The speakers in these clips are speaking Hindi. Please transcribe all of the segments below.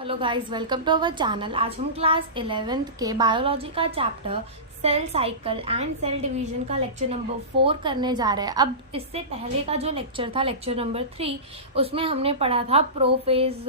Hello guys, welcome to our channel. आज हम क्लास 11th के बायोलॉजी का chapter cell cycle and cell division का लेक्चर नंबर 4 करने जा रहे हैं। अब इससे पहले का जो लेक्चर था, लेक्चर नंबर 3, उसमें हमने पढ़ा था प्रोफेज,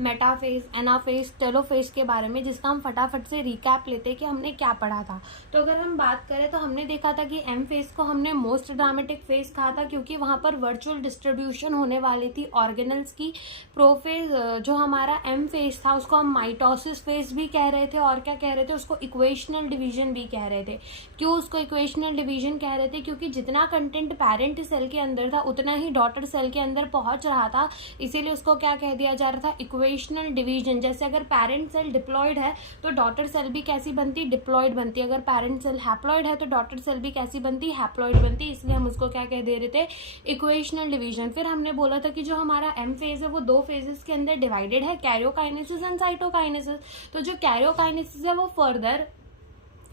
मेटाफेज, एनाफेज, टेलोफेज के बारे में, जिसका हम फटाफट से रिकैप लेते हैं कि हमने क्या पढ़ा था। तो अगर हम बात करें तो हमने देखा था कि एम फेज को हमने मोस्ट ड्रामेटिक फेज कहा था, क्योंकि वहां पर वर्चुअल डिस्ट्रीब्यूशन होने वाली थी ऑर्गेनल्स की। प्रोफेज जो हमारा एम फेज था उसको हम माइटोसिस फेज भी कह रहे थे, और क्या कह रहे थे, उसको इक्वेशनल डिवीजन भी कह रहे थे। क्यों उसको इक्वेशनल डिवीजन कह रहे थे? क्योंकि जितना कंटेंट पेरेंट सेल के अंदर था उतना ही डॉटर सेल के अंदर पहुंच रहा था, इसीलिए उसको क्या कह दिया जा रहा था, इक्वेशनल डिवीजन। जैसे अगर पेरेंट सेल डिप्लॉयड है तो डॉटर सेल भी कैसी बनती, डिप्लॉयड बनती। अगर पेरेंट सेल हैप्लॉयड है तो डॉटर सेल भी कैसी बनती, हैप्लॉयड बनती। इसलिए हम उसको क्या कह दे रहे थे, इक्वेशनल डिवीजन। फिर हमने बोला था कि जो हमारा एम फेज है वो 2 फेजेस के अंदर डिवाइडेड है, कैरियोकाइनेसिस एंड साइटोकाइनेसिस। तो जो कैरियोकाइनेसिस है वो फर्दर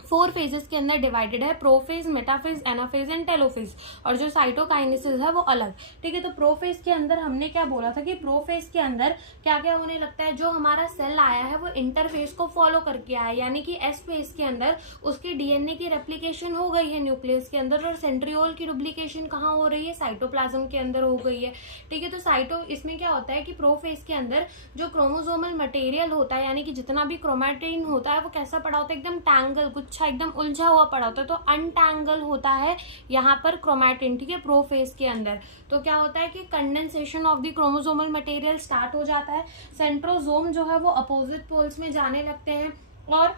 4 फेजेस के अंदर डिवाइडेड है, prophase, metaphase, anaphase and telophase. और जो साइटोकाइनेसिस है वो अलग। ठीक है, तो प्रोफेज के अंदर हमने क्या बोला था कि प्रोफेज के अंदर क्या क्या होने लगता है, जो हमारा सेल आया है वो इंटरफेज को फॉलो करके आया, यानी कि एस फेज के अंदर उसकी डीएनए की रेप्लिकेशन हो गई है न्यूक्लियस के अंदर, और सेंट्रियोल की डुप्लीकेशन कहाँ हो रही है, साइटोप्लाज्म के अंदर हो गई है। ठीक है, तो इसमें क्या होता है कि प्रोफेज के अंदर जो क्रोमोसोमल मटेरियल होता है, यानी कि जितना भी क्रोमैटिन होता है वो कैसा पड़ा होता है, एकदम टैंगल, गुच्छा एकदम उलझा हुआ पड़ा होता है। तो अनटैंगल होता है यहाँ पर क्रोमैटिन। ठीक है, प्रोफेज के अंदर तो क्या होता है कि condensation of the chromosomal material start हो जाता है, सेंट्रोसोम जो है वो अपोजिट पोल्स में जाने लगते हैं, और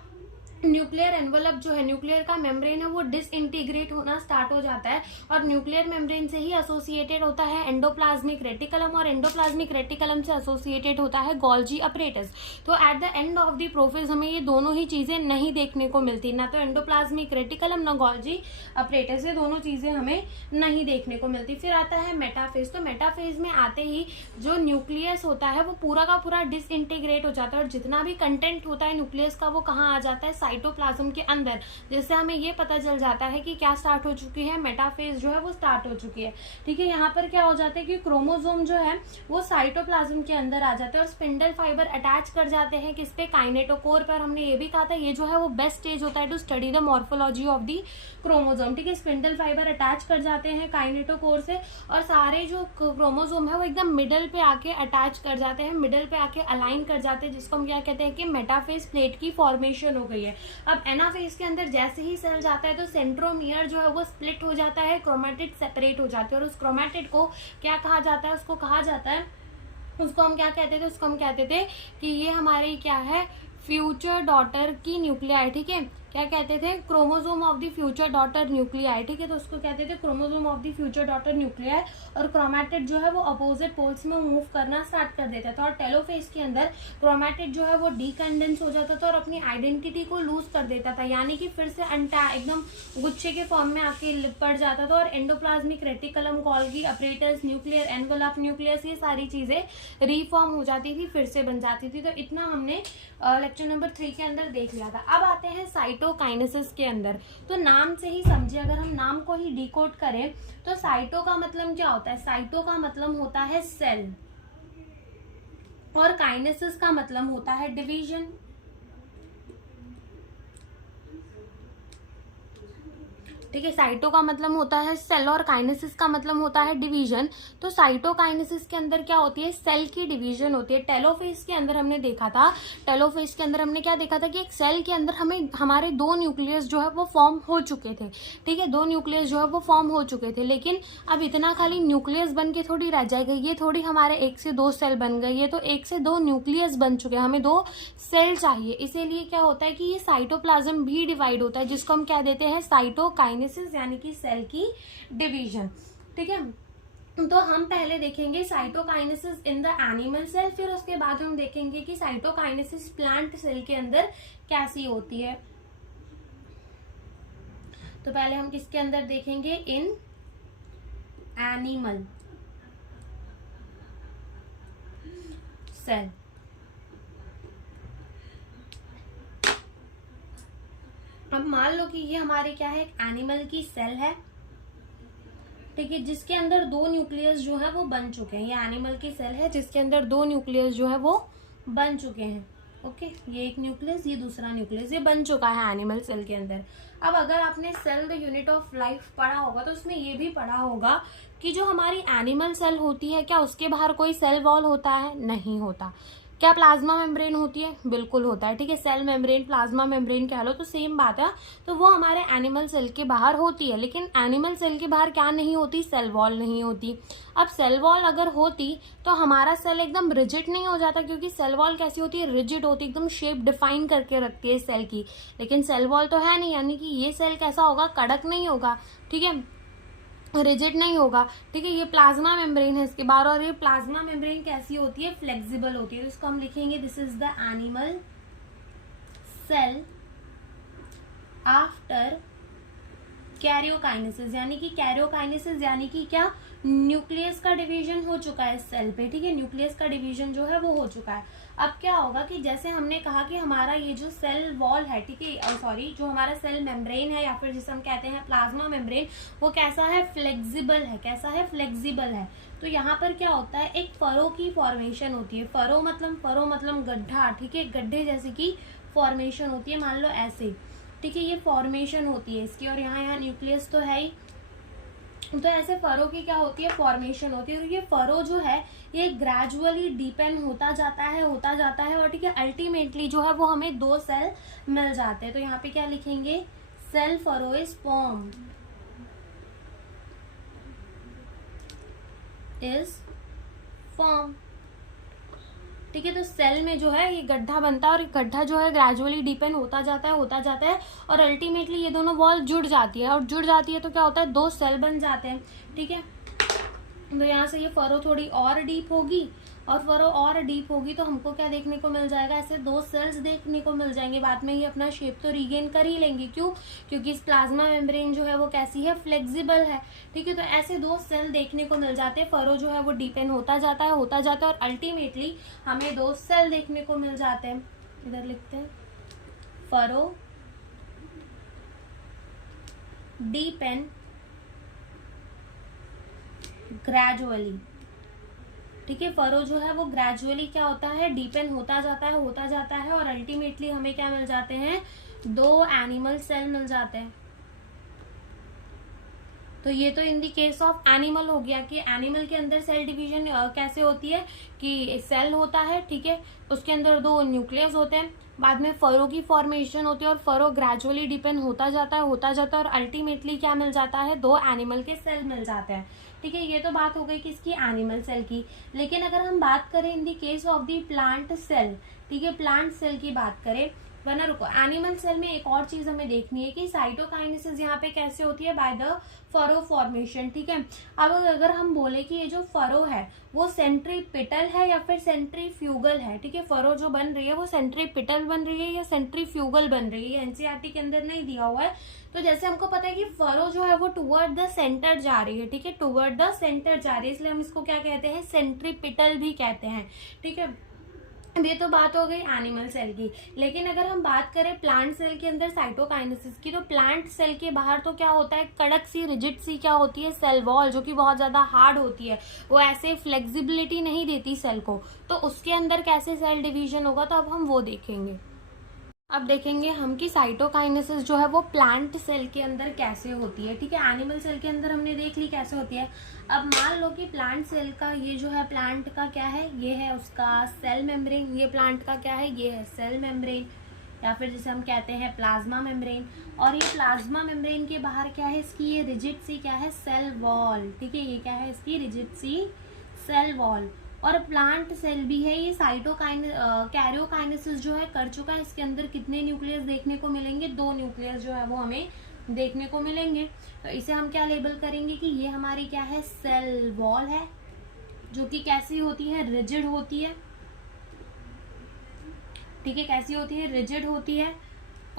न्यूक्लियर एनवलप जो है, न्यूक्लियर का मेम्ब्रेन है वो डिसइंटीग्रेट होना स्टार्ट हो जाता है, और न्यूक्लियर मेम्ब्रेन से ही एसोसिएटेड होता है एंडोप्लाज्मिक रेटिकुलम, और एंडोप्लाज्मिक रेटिकुलम से एसोसिएटेड होता है गोल्जी अपरेटस। तो at the end of the prophase हमें ये दोनों ही चीजें नहीं देखने को मिलती, ना तो एंडोप्लाज्मिक रेटिकुलम ना गोल्जी अपरेटस, ये दोनों चीजें हमें नहीं देखने को मिलती। फिर आता है मेटाफेज। तो मेटाफेज में आते ही जो न्यूक्लियस होता है वो पूरा का पूरा डिसइंटीग्रेट हो जाता है, और जितना भी कंटेंट होता है न्यूक्लियस का वो कहाँ आ जाता है, साइटोप्लाज्म के अंदर, जिससे हमें ये पता चल जाता है कि क्या स्टार्ट हो चुकी है, मेटाफेज जो है वो स्टार्ट हो चुकी है। ठीक है, यहाँ पर क्या हो जाता है कि क्रोमोसोम जो है वो साइटोप्लाज्म के अंदर आ जाते हैं, और स्पिंडल फाइबर अटैच कर जाते हैं किस पे, काइनेटोकोर पर। हमने ये भी कहा था ये जो है वो बेस्ट स्टेज होता है to study the morphology of the chromosome. ठीक है, स्पिंडल फाइबर अटैच कर जाते हैं काइनेटोकोर से, और सारे जो क्रोमोसोम है वो एकदम मिडल पे आके अटैच कर जाते हैं, मिडल पे आके अलाइन कर जाते हैं, जिसको हम क्या कहते हैं कि मेटाफेज प्लेट की फॉर्मेशन हो गई है। अब एनाफेज के अंदर जैसे ही सेल जाता है तो सेंट्रोमियर जो है वो स्प्लिट हो जाता है, क्रोमैटिड सेपरेट हो जाते हैं, और उस क्रोमैटिड को क्या कहा जाता है, उसको कहा जाता है, उसको हम क्या कहते थे, उसको हम कहते थे कि ये हमारी क्या है, फ्यूचर डॉटर की न्यूक्लियाई। ठीक है, क्या कहते थे, chromosome of the future daughter nuclei. ठीक है, तो उसको कहते थे chromosome of the future daughter nuclei, और क्रोमैटिड जो है वो अपोजिट पोल्स में मूव करना स्टार्ट कर देता था। और टेलोफेज के अंदर क्रोमैटिड जो है वो डीकंडेंस हो जाता था और अपनी आइडेंटिटी को लूज कर देता था, यानी कि फिर से एकदम गुच्छे के फॉर्म में आके पड़ जाता था, और endoplasmic reticulum, Golgi apparatus, nuclear envelope nucleus, ये सारी चीजें रीफॉर्म हो जाती थी, फिर से बन जाती थी। तो इतना हमने लेक्चर नंबर 3 के अंदर देख लिया था। अब आते हैं साइटोकाइनेसिस के अंदर। तो नाम से ही समझिए, अगर हम नाम को ही डिकोड करें तो साइटो का मतलब क्या होता है, साइटो का मतलब होता है सेल, और काइनेसिस का मतलब होता है डिवीजन। ठीक है, साइटो का मतलब होता है सेल और काइनेसिस का मतलब होता है डिवीजन। तो साइटोकाइनेसिस के अंदर क्या होती है, सेल की डिवीजन होती है। टेलोफेज के अंदर हमने देखा था, टेलोफेज के अंदर हमने क्या देखा था कि एक सेल के अंदर हमारे 2 न्यूक्लियस जो है वो फॉर्म हो चुके थे। ठीक है, 2 न्यूक्लियस जो है वो फॉर्म हो चुके थे, लेकिन अब इतना खाली न्यूक्लियस बन के थोड़ी रह जाएगा, ये थोड़ी हमारे 1 से 2 सेल बन गए, ये तो 1 से 2 न्यूक्लियस बन चुके हैं, हमें 2 सेल चाहिए। इसीलिए क्या होता है कि ये साइटोप्लाज्म भी डिवाइड होता है, जिसको हम क्या देते हैं, साइटोकाइनेसिस, यानी कि सेल की डिवीजन। ठीक है, तो हम पहले देखेंगे cytokinesis in the animal cell, फिर उसके बाद हम देखेंगे कि साइटोकाइनेसिस प्लांट सेल के अंदर कैसी होती है। तो पहले हम किसके अंदर देखेंगे, इन एनिमल सेल। अब मान लो कि ये हमारे क्या है, एक एनिमल की सेल है। ठीक है, जिसके अंदर 2 न्यूक्लियस जो है वो बन चुके हैं, ये एनिमल की सेल है जिसके अंदर 2 न्यूक्लियस जो है वो बन चुके हैं। ओके, ये एक न्यूक्लियस, ये दूसरा न्यूक्लियस, ये बन चुका है एनिमल सेल के अंदर। अब अगर आपने cell the unit of life पढ़ा होगा तो उसमें ये भी पढ़ा होगा कि जो हमारी एनिमल सेल होती है, क्या उसके बाहर कोई सेल वॉल होता है? नहीं होता। क्या प्लाज्मा मेम्ब्रेन होती है? बिल्कुल होता है। ठीक है, सेल मेम्ब्रेन, प्लाज्मा मेम्ब्रेन कह लो तो सेम बात है। तो वो हमारे एनिमल सेल के बाहर होती है, लेकिन एनिमल सेल के बाहर क्या नहीं होती? सेल वॉल नहीं होती। अब सेल वॉल अगर होती तो हमारा सेल एकदम रिजिड नहीं हो जाता, क्योंकि सेल वॉल कैसी होती है? रिजिड होती है, एकदम शेप डिफाइन करके रखती है सेल की। लेकिन सेल वॉल तो है नहीं, यानी कि ये सेल कैसा होगा? कड़क नहीं होगा। ठीक है, रिजिड नहीं होगा। ठीक है, ये प्लाज्मा मेम्ब्रेन है इसके बाहर, और ये प्लाज्मा मेम्ब्रेन कैसी होती है? फ्लेक्सिबल होती है। तो इसको हम लिखेंगे this is the animal cell after karyokinesis, यानी कि कैरियोकाइनेसिस यानी कि क्या? न्यूक्लियस का डिवीजन हो चुका है सेल पे। ठीक है, न्यूक्लियस का डिवीजन जो है वो हो चुका है। अब क्या होगा कि जैसे हमने कहा कि हमारा ये जो सेल वॉल है, ठीक है, सॉरी, जो हमारा सेल मेम्ब्रेन है या फिर जिसे हम कहते हैं प्लाज्मा मेम्ब्रेन, वो कैसा है? फ्लेक्सिबल है। कैसा है? फ्लेक्सिबल है। तो यहाँ पर क्या होता है? एक फरो की फॉर्मेशन होती है। फरो मतलब गड्ढा। ठीक है, गड्ढे जैसे की फॉर्मेशन होती है, मान लो ऐसे। ठीक है, ये फॉर्मेशन होती है इसकी, और यहाँ न्यूक्लियस तो है ही। तो ऐसे फरो की क्या होती है? फॉर्मेशन होती है। और ये फरो जो है ये ग्रेजुअली डीपेंड होता जाता है और ठीक है, अल्टीमेटली जो है वो हमें 2 सेल मिल जाते हैं। तो यहाँ पे क्या लिखेंगे? सेल फरो इज फॉर्म, ठीक है। तो सेल में जो है ये गड्ढा बनता है, और गड्ढा जो है ग्रेजुअली डीपेंड होता जाता है और अल्टीमेटली ये दोनों वॉल जुड़ जाती है, और जुड़ जाती है तो क्या होता है? 2 सेल बन जाते हैं। ठीक है, तो यहाँ से ये फरो थोड़ी और डीप होगी, और फरो और डीप होगी तो हमको क्या देखने को मिल जाएगा? ऐसे 2 सेल्स देखने को मिल जाएंगे। बाद में ये अपना शेप तो रीगेन कर ही लेंगे। क्यों? क्योंकि इस प्लाज्मा मेम्ब्रेन जो है वो कैसी है? फ्लेक्सिबल है। ठीक है, तो ऐसे 2 सेल देखने को मिल जाते हैं। फरो जो है वो डीपेंड होता जाता है और अल्टीमेटली हमें 2 सेल देखने को मिल जाते हैं। इधर लिखते हैं, फरो डीपेंड ग्रेजुअली। ठीक है, फरो जो है वो ग्रेजुअली क्या होता है? डीपेंड होता जाता है और अल्टीमेटली हमें क्या मिल जाते हैं? 2 एनिमल सेल मिल जाते हैं। तो ये तो इन दी केस ऑफ एनिमल हो गया कि एनिमल के अंदर सेल डिवीजन कैसे होती है कि सेल होता है, ठीक है, उसके अंदर 2 न्यूक्लियस होते हैं, बाद में फरो की फॉर्मेशन होती है और फरो ग्रेजुअली डिपेंड होता जाता है और अल्टीमेटली क्या मिल जाता है? 2 एनिमल के सेल मिल जाते हैं। ठीक है, ये तो बात हो गई किसकी? एनिमल सेल की। लेकिन अगर हम बात करें in the case of the plant cell, ठीक है, प्लांट सेल की बात करें, वरना रुको, एनिमल सेल में एक और चीज हमें देखनी है कि साइटोकाइनेसिस यहाँ पे कैसे होती है? By the furrow formation. ठीक है, अब अगर हम बोले कि ये जो फरो है वो सेंट्रीपिटल है या फिर सेंट्रीफ्यूगल है, ठीक है, फरो जो बन रही है वो सेंट्रीपिटल बन रही है या सेंट्रीफ्यूगल बन रही है, एनसीईआरटी के अंदर नहीं दिया हुआ है। तो जैसे हमको पता है कि फरो जो है वो टुवर्ड द सेंटर जा रही है, ठीक है, टुवर्ड द सेंटर जा रही है, इसलिए हम इसको क्या कहते हैं? सेंट्रीपिटल भी कहते हैं। ठीक है, ये तो बात हो गई एनिमल सेल की। लेकिन अगर हम बात करें प्लांट सेल के अंदर साइटोकाइनेसिस की, तो प्लांट सेल के बाहर तो क्या होता है? कड़क सी, रिजिड सी क्या होती है? सेल वॉल, जो कि बहुत ज्यादा हार्ड होती है, वो ऐसे फ्लेक्सिबिलिटी नहीं देती सेल को। तो उसके अंदर कैसे सेल डिवीजन होगा, तो अब हम वो देखेंगे। अब देखेंगे हम कि साइटोकाइनेसिस जो है वो प्लांट सेल के अंदर कैसे होती है। ठीक है, एनिमल सेल के अंदर हमने देख ली कैसे होती है। अब मान लो कि प्लांट सेल का ये जो है, प्लांट का क्या है? ये है उसका सेल मेम्ब्रेन। ये प्लांट का क्या है? ये है सेल मेम्ब्रेन, या फिर जिसे हम कहते हैं प्लाज्मा मेम्ब्रेन। और ये प्लाज्मा मेम्ब्रेन के बाहर क्या है? इसकी ये रिजिड सी क्या है? Cell wall. ठीक है, ये क्या है? इसकी रिजिड सी सेल वॉल। और प्लांट सेल भी है, ये कैरियोकाइनेसिस जो है कर चुका है। इसके अंदर कितने न्यूक्लियस देखने को मिलेंगे? 2 न्यूक्लियस जो है वो हमें देखने को मिलेंगे। तो इसे हम क्या लेबल करेंगे कि ये हमारी क्या है? सेल वॉल है, जो कि कैसी होती है? रिजिड होती है। ठीक है, कैसी होती है? रिजिड होती है।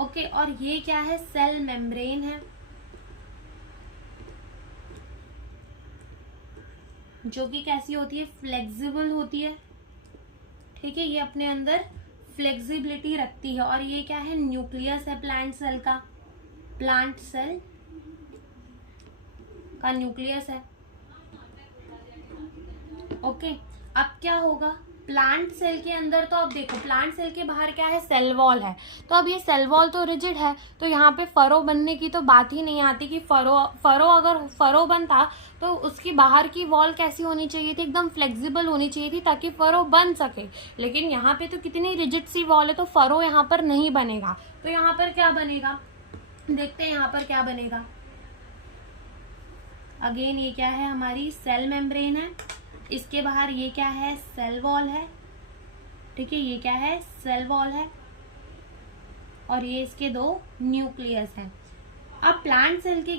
ओके, और ये क्या है? सेल मेम्ब्रेन है, जो कि कैसी होती है? फ्लेक्सिबल होती है। ठीक है, ये अपने अंदर फ्लेक्सिबिलिटी रखती है। और ये क्या है? न्यूक्लियस है प्लांट सेल का, प्लांट सेल का न्यूक्लियस है। ओके, अब क्या होगा प्लांट सेल के अंदर तो अब देखो, प्लांट सेल के बाहर क्या है, सेल वॉल है। तो अब ये सेल वॉल तो रिजिड है, तो यहाँ पे फरो बनने की तो बात ही नहीं आती कि फरो अगर फरो बनता तो उसकी बाहर की वॉल कैसी होनी चाहिए थी, एकदम फ्लेक्सिबल होनी चाहिए थी ताकि फरो बन सके। लेकिन यहाँ पे तो कितनी रिजिड सी वॉल है, तो फरो यहाँ पर नहीं बनेगा। तो यहाँ पर क्या बनेगा, देखते हैं यहाँ पर क्या बनेगा। अगेन ये क्या है, हमारी सेल मेम्ब्रेन है, इसके बाहर ये क्या है, सेल वॉल है। ठीक है, ये क्या है, सेल वॉल है, और ये इसके दो न्यूक्लियस हैं। अब प्लांट सेल के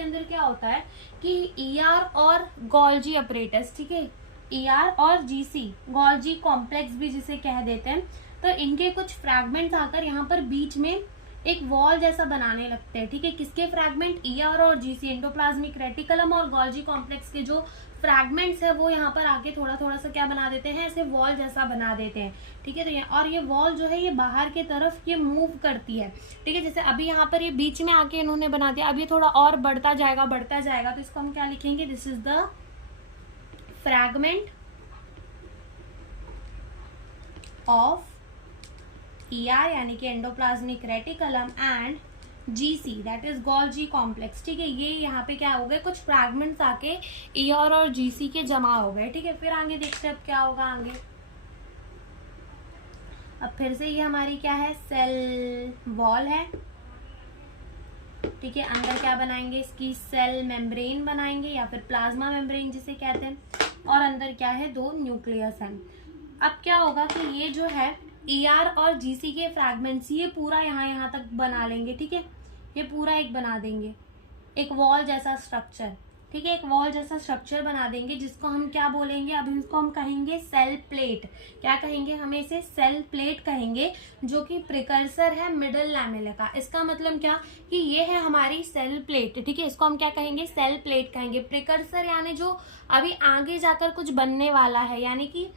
अंदर क्या होता है कि ईआर और गोल्जी अपरेटस, ठीक है, ईआर और जीसी, गोल्जी कॉम्प्लेक्स भी जिसे कह देते हैं, तो इनके कुछ फ्रैगमेंट्स आकर यहाँ पर बीच में एक वॉल जैसा बनाने लगते हैं। ठीक है, किसके फ्रैगमेंट, ईआर और जीसी, एंडोप्लाज्मिक रेटिकुलम और गोल्जी कॉम्प्लेक्स के जो फ्रैगमेंट्स है वो यहाँ पर आके थोड़ा थोड़ा सा क्या बना देते हैं, ऐसे वॉल जैसा बना देते हैं। ठीक है, तो और ये वॉल जो है ये बाहर के तरफ ये मूव करती है। ठीक है, जैसे अभी यहाँ पर ये बीच में आके इन्होंने बना दिया, अब ये थोड़ा और बढ़ता जाएगा तो इसको हम क्या लिखेंगे, this is the fragment of ER यानी कि endoplasmic reticulum and GC that is Golgi complex. ठीक है, ये यहाँ पे क्या हो गए, कुछ फ्रैगमेंट्स आके ER और GC के जमा हो गए। ठीक है, फिर आगे देखते हैं अब क्या होगा आगे। अब फिर से ये हमारी क्या है, सेल वॉल है। ठीक है, अंदर क्या बनाएंगे, इसकी सेल मेम्ब्रेन बनाएंगे या फिर प्लाज्मा मेम्ब्रेन जिसे कहते हैं, और अंदर क्या है, दो न्यूक्लियस हैं। अब क्या होगा कि ये जो है ER और GC के फ्रैगमेंट्स ये पूरा यहाँ तक बना लेंगे। ठीक है, ये पूरा एक बना देंगे, एक वॉल जैसा स्ट्रक्चर। ठीक है, एक वॉल जैसा स्ट्रक्चर बना देंगे जिसको हम क्या बोलेंगे, अभी इसको हम कहेंगे सेल प्लेट। क्या कहेंगे, हमें इसे सेल प्लेट कहेंगे, जो कि प्रिकर्सर है मिडल लैमेला का। इसका मतलब क्या कि ये है हमारी सेल प्लेट। ठीक है, इसको हम क्या कहेंगे, सेल प्लेट कहेंगे। प्रिकर्सर यानी जो अभी आगे जाकर कुछ बनने वाला है, यानी कि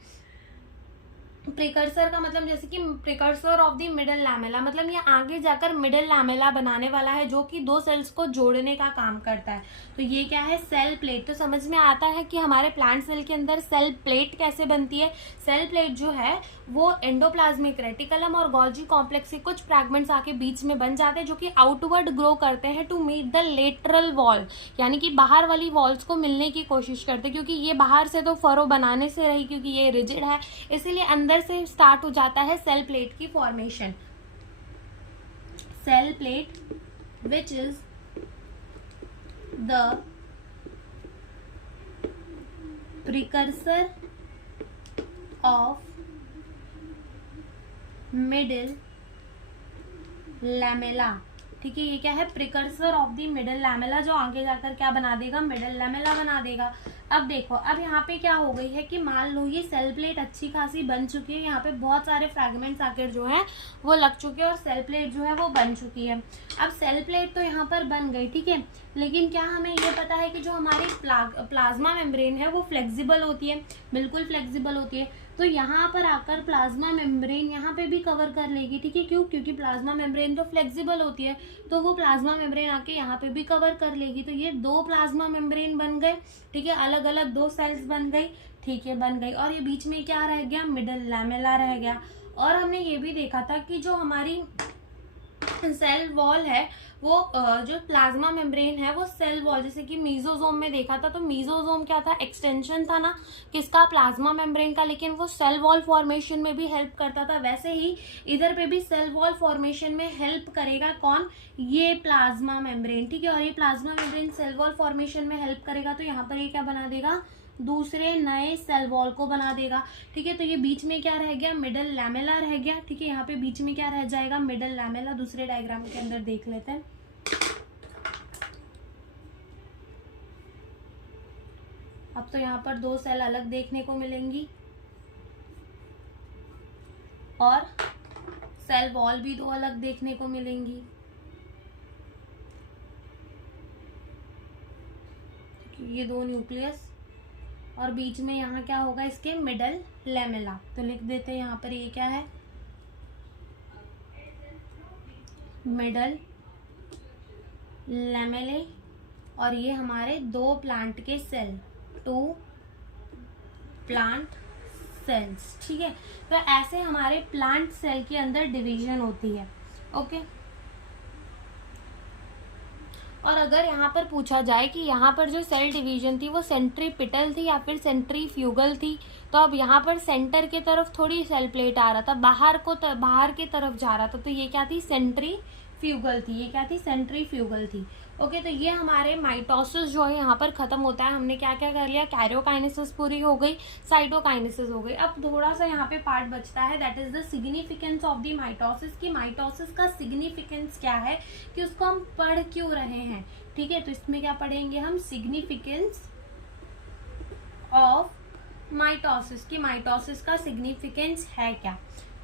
प्रिकर्सर का मतलब जैसे कि precursor of the middle lamella, मतलब ये आगे जाकर मिडल लैमेला बनाने वाला है जो कि दो सेल्स को जोड़ने का काम करता है। तो ये क्या है, सेल प्लेट। तो समझ में आता है कि हमारे प्लांट सेल के अंदर सेल प्लेट कैसे बनती है। सेल प्लेट जो है वो एंडोप्लाज्मिक रेटिकुलम और गोल्जी कॉम्प्लेक्स के कुछ फ्रैगमेंट्स आके बीच में बन जाते हैं जो कि आउटवर्ड ग्रो करते हैं to meet the lateral wall, यानी कि बाहर वाली वॉल्स को मिलने की कोशिश करते हैं। क्योंकि ये बाहर से तो फरो बनाने से रही, क्योंकि ये रिजिड है, इसीलिए अंदर से स्टार्ट हो जाता है सेल प्लेट की formation. Cell plate which is the precursor of middle lamella. ठीक है, ये क्या है, precursor of the middle lamella, जो आगे जाकर क्या बना देगा, मिडल लैमेला बना देगा। अब देखो, अब यहाँ पे क्या हो गई है कि मान लो ये सेल प्लेट अच्छी खासी बन चुकी है, यहाँ पे बहुत सारे फ्रैगमेंट्स आकर जो है वो लग चुके हैं और सेल प्लेट जो है वो बन चुकी है। अब सेल प्लेट तो यहाँ पर बन गई, ठीक है, लेकिन क्या हमें ये पता है कि जो हमारी प्लाज्मा मेम्ब्रेन है वो फ्लेक्सिबल होती है, बिल्कुल फ्लेक्सिबल होती है। तो यहाँ पर आकर प्लाज्मा मेम्ब्रेन यहाँ पे भी कवर कर लेगी। ठीक है, क्यों, क्योंकि प्लाज्मा मेम्ब्रेन तो फ्लेक्सिबल होती है, तो वो प्लाज्मा मेम्ब्रेन आके यहाँ पे भी कवर कर लेगी। तो ये दो प्लाज्मा मेम्ब्रेन बन गए। ठीक है, अलग अलग दो सेल्स बन गई। ठीक है, बन गई, और ये बीच में क्या रह गया, मिडल लैमेला रह गया। और हमने ये भी देखा था कि जो हमारी सेल वॉल है वो जो प्लाज्मा मेम्ब्रेन है वो सेल वॉल, जैसे कि मीजोजोम में देखा था, तो मीजोजोम क्या था, एक्सटेंशन था ना किसका, प्लाज्मा मेम्ब्रेन का, लेकिन वो सेल वॉल फॉर्मेशन में भी हेल्प करता था। वैसे ही इधर पे भी सेल वॉल फॉर्मेशन में हेल्प करेगा कौन, ये प्लाज्मा मेम्ब्रेन। ठीक है, और ये plasma membrane cell wall formation में हेल्प करेगा, तो यहाँ पर ये क्या बना देगा, दूसरे नए सेल वॉल को बना देगा। ठीक है, तो ये बीच में क्या रह गया, मिडल लैमेला रह गया। ठीक है, यहाँ पे बीच में क्या रह जाएगा, मिडल लैमेला। दूसरे डायग्राम के अंदर देख लेते हैं। अब तो यहाँ पर दो सेल अलग देखने को मिलेंगी और सेल वॉल भी दो अलग देखने को मिलेंगी। ये दो न्यूक्लियस और बीच में यहाँ क्या होगा, इसके मिडल लैमेला। तो लिख देते हैं यहाँ पर, ये क्या है, मिडल लैमेले, और ये हमारे दो प्लांट के सेल, टू प्लांट सेल्स। ठीक है, तो ऐसे हमारे प्लांट सेल के अंदर डिवीजन होती है। ओके, और अगर यहाँ पर पूछा जाए कि यहाँ पर जो सेल डिवीजन थी वो सेंट्रीपिटल थी या फिर सेंट्रीफ्यूगल थी, तो अब यहाँ पर सेंटर के तरफ थोड़ी सेल प्लेट आ रहा था, बाहर के तरफ जा रहा था, तो ये क्या थी, सेंट्रीफ्यूगल थी। ये क्या थी, सेंट्रीफ्यूगल थी। ओके, तो ये हमारे माइटोसिस जो है यहाँ पर खत्म होता है। हमने क्या क्या कर लिया, कैरियोकाइनेसिस पूरी हो गई, साइटोकाइनेसिस हो गई। अब थोड़ा सा यहाँ पे पार्ट बचता है, that is the significance of the mitosis, की माइटोसिस का सिग्निफिकेंस क्या है, कि उसको हम पढ़ क्यों रहे हैं। ठीक है, तो इसमें क्या पढ़ेंगे हम, सिग्निफिकेंस ऑफ माइटोसिस, की माइटोसिस का सिग्निफिकेंस है क्या।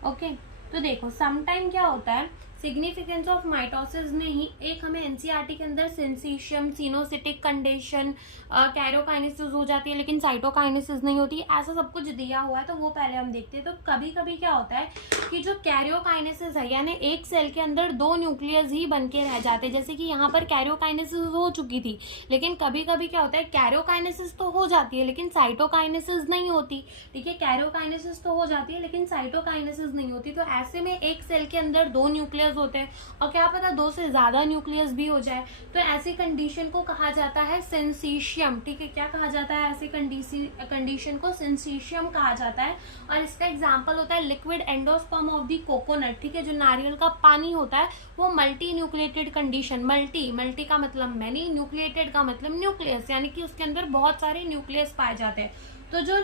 ओके, तो देखो समटाइम क्या होता है, सिग्निफिकेंस ऑफ माइटोसिस में ही एक हमें एनसीईआरटी के अंदर सिंसीशियम, सिनोसिटिक कंडीशन, कैरोकाइनेसिस हो जाती है, लेकिन साइटोकाइनेसिस नहीं होती, ऐसा सब कुछ दिया हुआ है, तो वो पहले हम देखते हैं। तो कभी कभी क्या होता है कि जो कैरियोकाइनेसिस है, यानी एक सेल के अंदर 2 न्यूक्लियस ही बन के रह जाते हैं, जैसे कि यहाँ पर कैरियोकाइनेसिस हो चुकी थी, लेकिन कभी कभी क्या होता है, कैरियोकाइनेसिस तो हो जाती है लेकिन साइटोकाइनेसिस नहीं होती। ठीक है, कैरियोकाइनेसिस तो हो जाती है लेकिन साइटोकाइनेसिस नहीं होती। तो ऐसे में एक सेल के अंदर 2 न्यूक्लियस होते हैं, और क्या पता 2 से ज्यादा न्यूक्लियस भी हो जाए, तो ऐसी कंडीशन को कहा जाता है सिंसीशियम। ठीक है, क्या कहा जाता है, ऐसी कंडीशन को सिंसीशियम कहा जाता है। और इसका एग्जांपल होता है liquid endosperm of the coconut. ठीक है, जो नारियल का पानी होता है वो मल्टी न्यूक्लिएटेड कंडीशन, मल्टी का मतलब मैनी, न्यूक्लिएटेड का मतलब न्यूक्लियस, यानी कि उसके अंदर बहुत सारे न्यूक्लियस पाए जाते हैं। तो जो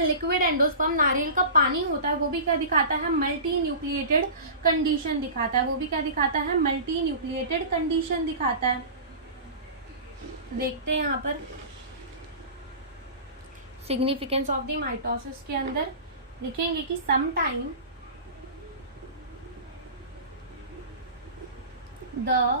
लिक्विड एंडोस्पर्म नारियल का पानी होता है वो भी क्या दिखाता है, मल्टी न्यूक्लिएटेड कंडीशन दिखाता है। वो भी क्या दिखाता है, मल्टी न्यूक्लिएटेड कंडीशन दिखाता है। देखते हैं यहाँ पर सिग्निफिकेंस ऑफ द माइटोसिस के अंदर लिखेंगे कि some time the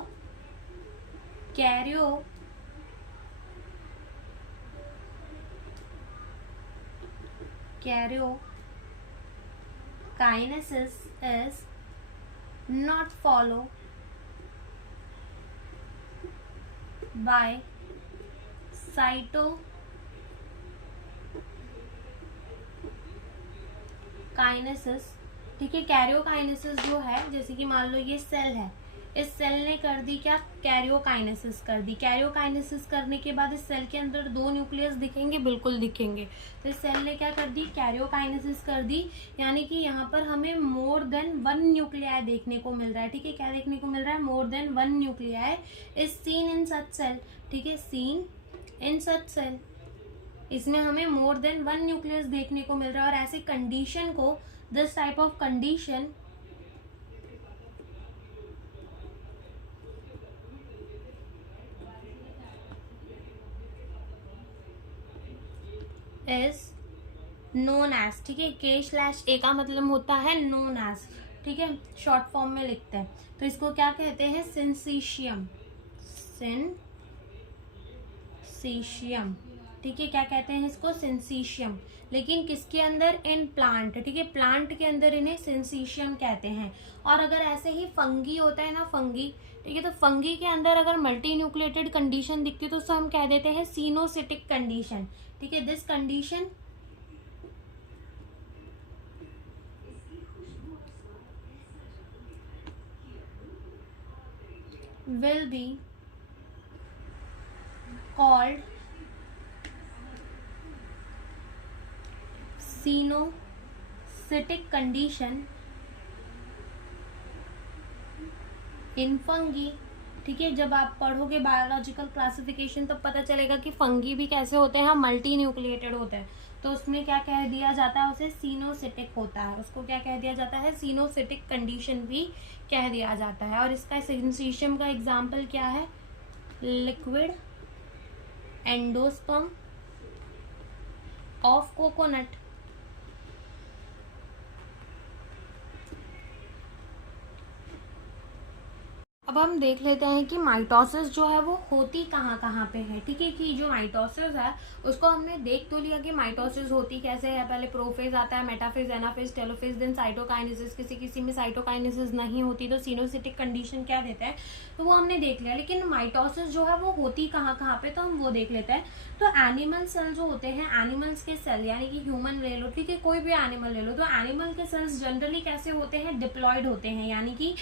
Karyokinesis is not followed by cytokinesis। ठीक है, कैरियोकाइनेसिस जो है, जैसे कि मान लो ये सेल है, इस सेल ने कर दी क्या, कैरियोकाइनेसिस कर दी। कैरियोकाइनेसिस करने के बाद इस सेल के अंदर 2 न्यूक्लियस दिखेंगे, बिल्कुल दिखेंगे। तो इस सेल ने क्या कर दी, कैरियोकाइनेसिस कर दी, यानी कि यहाँ पर हमें मोर देन 1 न्यूक्लियाई देखने को मिल रहा है। ठीक है, क्या देखने को मिल रहा है, more than 1 nuclei is seen in such cell. ठीक है, सीन इन सच सेल, इसमें हमें मोर देन 1 न्यूक्लियस देखने को मिल रहा है। और ऐसे कंडीशन को, this type of condition is known as. ठीक है, K/A का मतलब होता है नोन एज। ठीक है, शॉर्ट फॉर्म में लिखते हैं, तो इसको क्या कहते हैं, सिंसीशियम। सिंसीशियम, ठीक है, क्या कहते हैं इसको, सिंसीशियम। लेकिन किसके अंदर, इन प्लांट। ठीक है, प्लांट के अंदर इन्हें सिंसीशियम कहते हैं। और अगर ऐसे ही फंगी होता है ना, फंगी, ठीक है, तो फंगी के अंदर अगर मल्टी न्यूक्लिएटेड कंडीशन दिखती है तो उसको हम कह देते हैं सिनोसिटिक कंडीशन। ठीक है, this condition will be called coenocytic condition in fungi. ठीक है, जब आप पढ़ोगे बायोलॉजिकल क्लासिफिकेशन तब पता चलेगा कि फंगी भी कैसे होते हैं, मल्टी न्यूक्लिएटेड होते हैं। तो उसमें क्या कह दिया जाता है, उसे सिनोसिटिक होता है, उसको क्या कह दिया जाता है, सिनोसिटिक कंडीशन भी कह दिया जाता है। और इसका सिंसीशियम का एग्जाम्पल क्या है, लिक्विड एंडोस्पर्म ऑफ कोकोनट। अब अब हम देख लेते हैं कि माइटोसिस जो है वो होती कहाँ कहाँ पे है। ठीक है, कि जो माइटोसिस है उसको हमने देख तो लिया कि माइटोसिस होती कैसे है। पहले प्रोफेज आता है, metaphase, anaphase, telophase, then cytokinesis. किसी किसी में साइटोकाइनेसिस नहीं होती तो सिनोसिटिक कंडीशन क्या देता है, तो वो हमने देख लिया। लेकिन माइटोसिस जो है वो होती कहाँ कहाँ पे, तो हम वो देख लेते हैं। तो एनिमल सेल जो होते हैं, एनिमल्स के सेल, यानी कि ह्यूमन ले लो, ठीक है, कोई भी एनिमल ले लो, तो एनिमल के सेल्स जनरली कैसे होते हैं, डिप्लॉयड होते हैं, यानी कि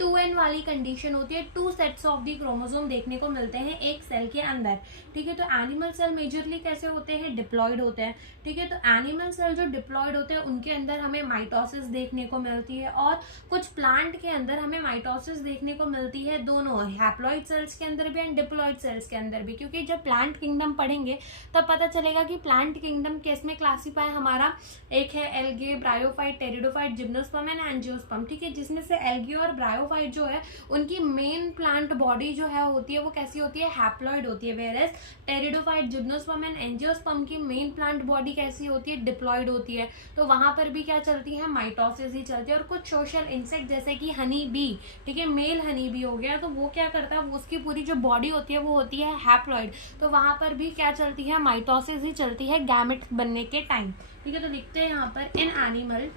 2n वाली कंडीशन होती है। 2 सेट्स ऑफ दी क्रोमोसोम देखने को मिलते हैं एक सेल के अंदर। ठीक है, तो एनिमल सेल मेजरली कैसे होते हैं, डिप्लॉयड होते हैं। ठीक है, तो एनिमल सेल जो डिप्लॉयड होते हैं उनके अंदर हमें माइटोसिस देखने को मिलती है, और कुछ प्लांट के अंदर हमें माइटोसिस देखने को मिलती है, दोनों हैप्लॉइड सेल्स के अंदर भी एंड डिप्लॉयड सेल्स के अंदर भी। क्योंकि जब प्लांट किंगडम पढ़ेंगे तब पता चलेगा कि प्लांट किंगडम किस में क्लासीफाई हमारा, एक है algae, bryophyte, pteridophyte, gymnosperm and angiosperm. ठीक है, जिसमें से एल्गे और ब्रायोफाइट जो है उनकी मेन प्लांट बॉडी जो है होती है वो कैसी होती है, हैप्लॉइड होती है। Whereas pteridophyte, gymnosperm and angiosperm की मेन प्लांट बॉडी कैसी होती है, डिप्लॉयड होती है। तो वहां पर भी क्या चलती है, माइटोसिस ही चलती है। और कुछ सोशल इंसेक्ट जैसे कि हनी बी, ठीक है, मेल हनी बी हो गया, तो वो क्या करता है, उसकी पूरी जो बॉडी होती है वो होती है हैप्लॉइड। तो वहां पर भी क्या चलती है, माइटोसिस ही चलती है गैमेट बनने के टाइम। ठीक है, तो लिखते हैं यहाँ पर, in animal,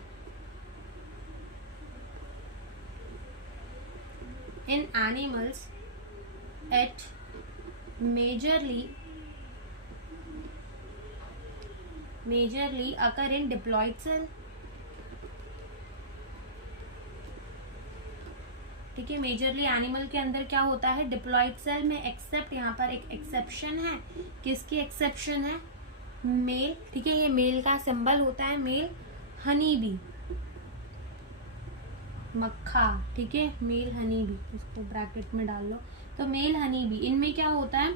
in animals it majorly occur in diploid cell। ठीक है, मेजरली एनिमल के अंदर क्या होता है, डिप्लॉयड सेल में, एक्सेप्ट यहाँ पर एक एक्सेप्शन है। किसकी एक्सेप्शन है, मेल। ठीक है, ये मेल का सिंबल होता है, मेल हनी बी, मक्खा। ठीक है, मेल हनी बी, इसको ब्रैकेट में डाल लो। तो मेल हनी बी, इनमें क्या होता है,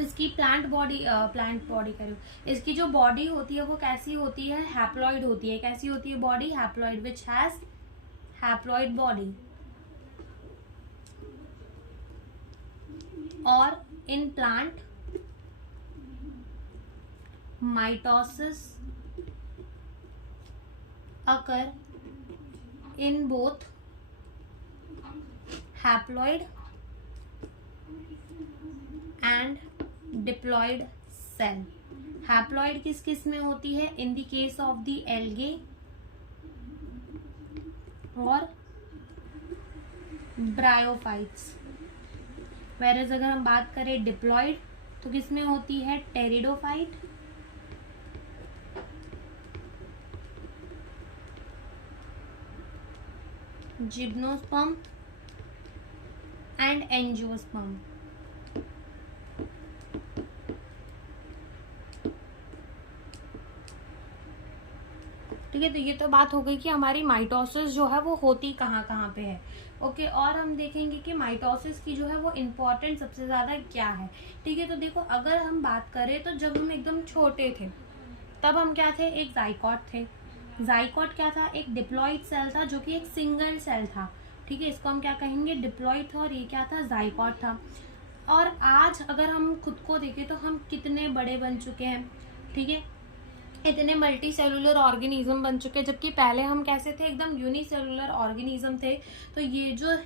इसकी प्लांट बॉडी करो, इसकी जो बॉडी होती है वो कैसी होती है, हैप्लॉइड होती है। कैसी होती है body, haploid, which has haploid body. और in plant mitosis occur in both haploid and diploid cell। हैप्लॉइड किस किस में होती है, in the case of the algae और ब्रायोफाइट्स। वेरएज अगर हम बात करें डिप्लॉइड तो किस में होती है, टेरिडोफाइट, जिम्नोस्पर्म एंड एंजियोस्पर्म। ठीक है, तो ये तो बात हो गई कि हमारी माइटोसिस जो है वो होती कहाँ कहाँ पे है। ओके, और हम देखेंगे कि माइटोसिस की जो है वो इम्पोर्टेंट सबसे ज्यादा क्या है। ठीक है, तो देखो, अगर हम बात करें तो जब हम एकदम छोटे थे तब हम क्या थे, एक जाइकोट थे। जाइकोट क्या था, एक डिप्लॉइड सेल था जो कि एक सिंगल सेल था। ठीक है, इसको हम क्या कहेंगे, डिप्लॉइड था, और ये क्या था, जाइकोट था। और आज अगर हम खुद को देखें तो हम कितने बड़े बन चुके हैं। ठीक है, इतने मल्टी सेलुलर ऑर्गेनिज्म बन चुके हैं, जबकि पहले हम कैसे थे, एकदम यूनिसेलुलर ऑर्गेनिज्म थे। तो ये जो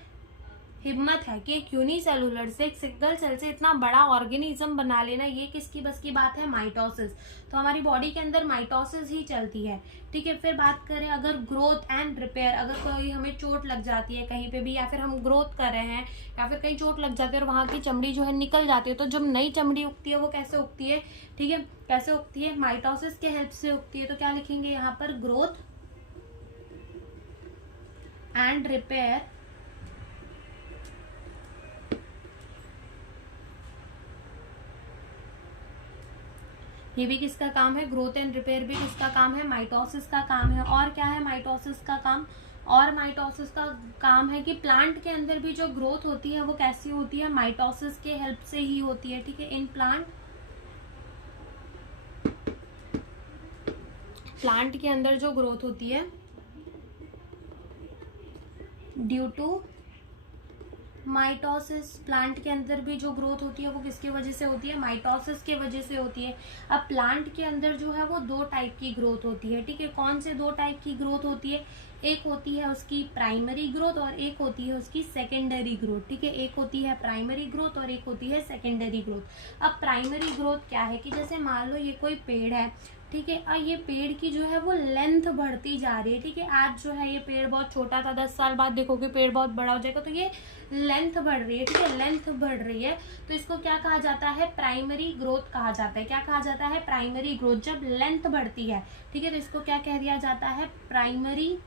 हिम्मत है कि एक यूनिसेलुलर से, एक सिंगल सेल से इतना बड़ा ऑर्गेनिज्म बना लेना, ये किसकी बस की बात है, माइटोसिस। तो हमारी बॉडी के अंदर माइटोसिस ही चलती है। ठीक है, फिर बात करें अगर ग्रोथ एंड रिपेयर, अगर कोई हमें चोट लग जाती है कहीं पे भी, या फिर हम ग्रोथ कर रहे हैं या फिर कहीं चोट लग जाती है और वहां की चमड़ी जो है निकल जाती है, तो जब नई चमड़ी उगती है वो कैसे उगती है, ठीक है, कैसे उगती है, माइटोसिस के हेल्प से उगती है। तो क्या लिखेंगे यहाँ पर, ग्रोथ एंड रिपेयर ये भी किसका काम है, ग्रोथ एंड रिपेयर भी किसका काम है, माइटोसिस का काम है। और क्या है माइटोसिस का काम, और माइटोसिस का काम है कि प्लांट के अंदर भी जो ग्रोथ होती है वो कैसी होती है, माइटोसिस के हेल्प से ही होती है। ठीक है, इन प्लांट के अंदर जो ग्रोथ होती है ड्यू टू माइटोसिस, प्लांट के अंदर भी जो ग्रोथ होती है वो किसकी वजह से होती है, माइटोसिस के वजह से होती है। अब प्लांट के अंदर जो है वो 2 टाइप की ग्रोथ होती है, ठीक है। कौन से 2 टाइप की ग्रोथ होती है, एक होती है उसकी प्राइमरी ग्रोथ और एक होती है उसकी सेकेंडरी ग्रोथ, ठीक है। एक होती है प्राइमरी ग्रोथ और एक होती है सेकेंडरी ग्रोथ। अब प्राइमरी ग्रोथ क्या है कि जैसे मान लो ये कोई पेड़ है, ठीक है, और ये पेड़ की जो है वो लेंथ बढ़ती जा रही है, ठीक है। आज जो है ये पेड़ बहुत छोटा था, 10 साल बाद देखोगे पेड़ बहुत बड़ा हो जाएगा, तो ये लेंथ बढ़ रही है, ठीक है, लेंथ बढ़ रही है। तो इसको क्या कहा जाता है, प्राइमरी ग्रोथ कहा जाता है। क्या कहा जाता है, प्राइमरी ग्रोथ। जब लेंथ बढ़ती है, ठीक है, तो इसको क्या कह दिया जाता है, प्राइमरी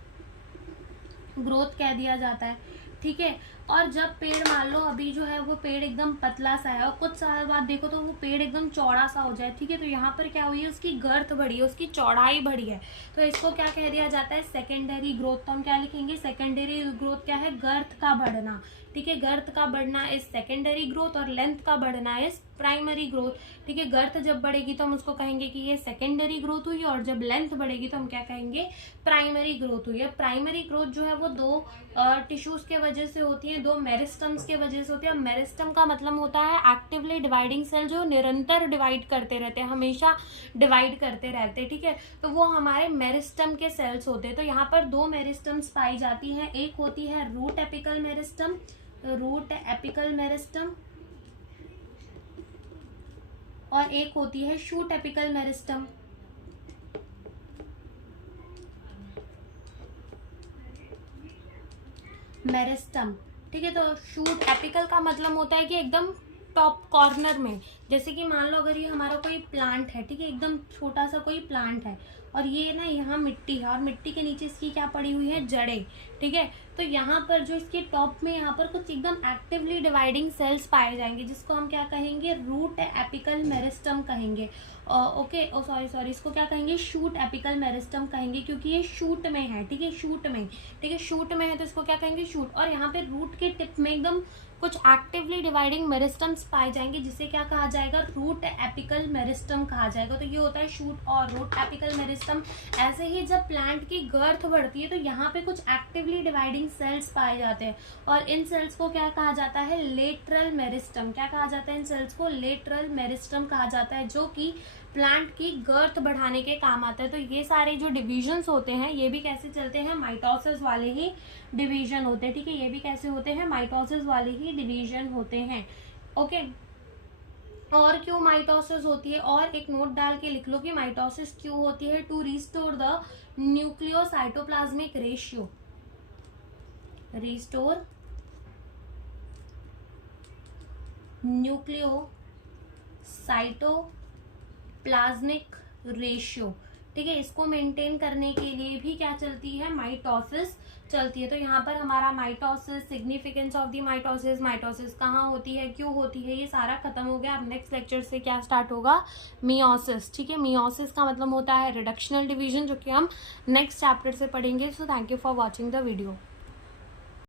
ग्रोथ कह दिया जाता है, ठीक है। और जब पेड़ मान लो अभी जो है वो पेड़ एकदम पतला सा है और कुछ साल बाद देखो तो वो पेड़ एकदम चौड़ा सा हो जाए, ठीक है, तो यहाँ पर क्या हुई है, उसकी गर्थ बढ़ी है, उसकी चौड़ाई बढ़ी है, तो इसको क्या कह दिया जाता है, सेकेंडरी ग्रोथ। तो हम क्या लिखेंगे, सेकेंडरी ग्रोथ क्या है, गर्थ का बढ़ना, ठीक है। गर्थ का बढ़ना इज सेकेंडरी ग्रोथ और लेंथ का बढ़ना इज प्राइमरी ग्रोथ, ठीक है। गर्थ जब बढ़ेगी तो हम उसको कहेंगे कि ये सेकेंडरी ग्रोथ हुई और जब लेंथ बढ़ेगी तो हम क्या कहेंगे, प्राइमरी ग्रोथ हुई है। प्राइमरी ग्रोथ जो है वो 2 टिश्यूज के वजह से होती है, 2 मेरिस्टम्स के वजह से होती है। मेरिस्टम का मतलब होता है एक्टिवली डिवाइडिंग सेल, जो निरंतर डिवाइड करते रहते हैं, हमेशा डिवाइड करते रहते हैं, ठीक है, तो वो हमारे मेरिस्टम के सेल्स होते हैं। तो यहाँ पर 2 मेरिस्टम्स पाई जाती हैं, एक होती है root apical meristem, root apical meristem, और एक होती है शूट एपिकल मेरिस्टम। मेरिस्टम, ठीक है, तो शूट एपिकल का मतलब होता है कि एकदम टॉप कॉर्नर में, जैसे कि मान लो अगर ये हमारा कोई प्लांट है, ठीक है, एकदम छोटा सा कोई प्लांट है और ये ना यहाँ मिट्टी है और मिट्टी के नीचे इसकी क्या पड़ी हुई है, जड़ें, ठीक है, तो यहाँ पर जो इसके टॉप में यहाँ पर कुछ एकदम एक्टिवली डिवाइडिंग सेल्स पाए जाएंगे, जिसको हम क्या कहेंगे, रूट एपिकल मेरिस्टम कहेंगे। ओके, सॉरी, इसको क्या कहेंगे, शूट एपिकल मेरिस्टम कहेंगे, क्योंकि ये शूट में है, ठीक है, शूट में, ठीक है, शूट में है तो इसको क्या कहेंगे, शूट। और यहाँ पे रूट के टिप में एकदम कुछ एक्टिवली डिवाइडिंग मेरिस्टम्स पाए जाएंगे, जिसे क्या कहा जाएगा, रूट एपिकल मेरिस्टम कहा जाएगा। तो ये होता है शूट और रूट एपिकल मेरिस्टम। ऐसे ही जब प्लांट की गर्थ बढ़ती है तो यहाँ पे कुछ एक्टिवली डिवाइडिंग सेल्स पाए जाते हैं और इन सेल्स को क्या कहा जाता है, लेटरल मेरिस्टम। क्या कहा जाता है, इन सेल्स को लेटरल मेरिस्टम कहा जाता है, जो कि प्लांट की गर्थ बढ़ाने के काम आता है। तो ये सारे जो डिविजन्स होते हैं ये भी कैसे चलते हैं, माइटोसिस वाले ही डिवीजन होते हैं, ठीक है, ये भी कैसे होते हैं, माइटोसिस वाले ही डिवीजन होते हैं। ओके, और क्यों माइटोसिस होती है, और एक नोट डाल के लिख लो कि माइटोसिस क्यों होती है, to restore the nucleocytoplasmic ratio, restore nucleocytoplasmic ratio, ठीक है, इसको मेंटेन करने के लिए भी क्या चलती है, माइटोसिस चलती है। तो यहाँ पर हमारा mitosis, significance of the mitosis, mitosis कहाँ होती है, क्यों होती है, ये सारा खत्म हो गया। अब नेक्स्ट लेक्चर से क्या स्टार्ट होगा, मियोसिस, ठीक है। मियोसिस का मतलब होता है रिडक्शनल डिवीजन, जो कि हम नेक्स्ट चैप्टर से पढ़ेंगे। So thank you for watching the video.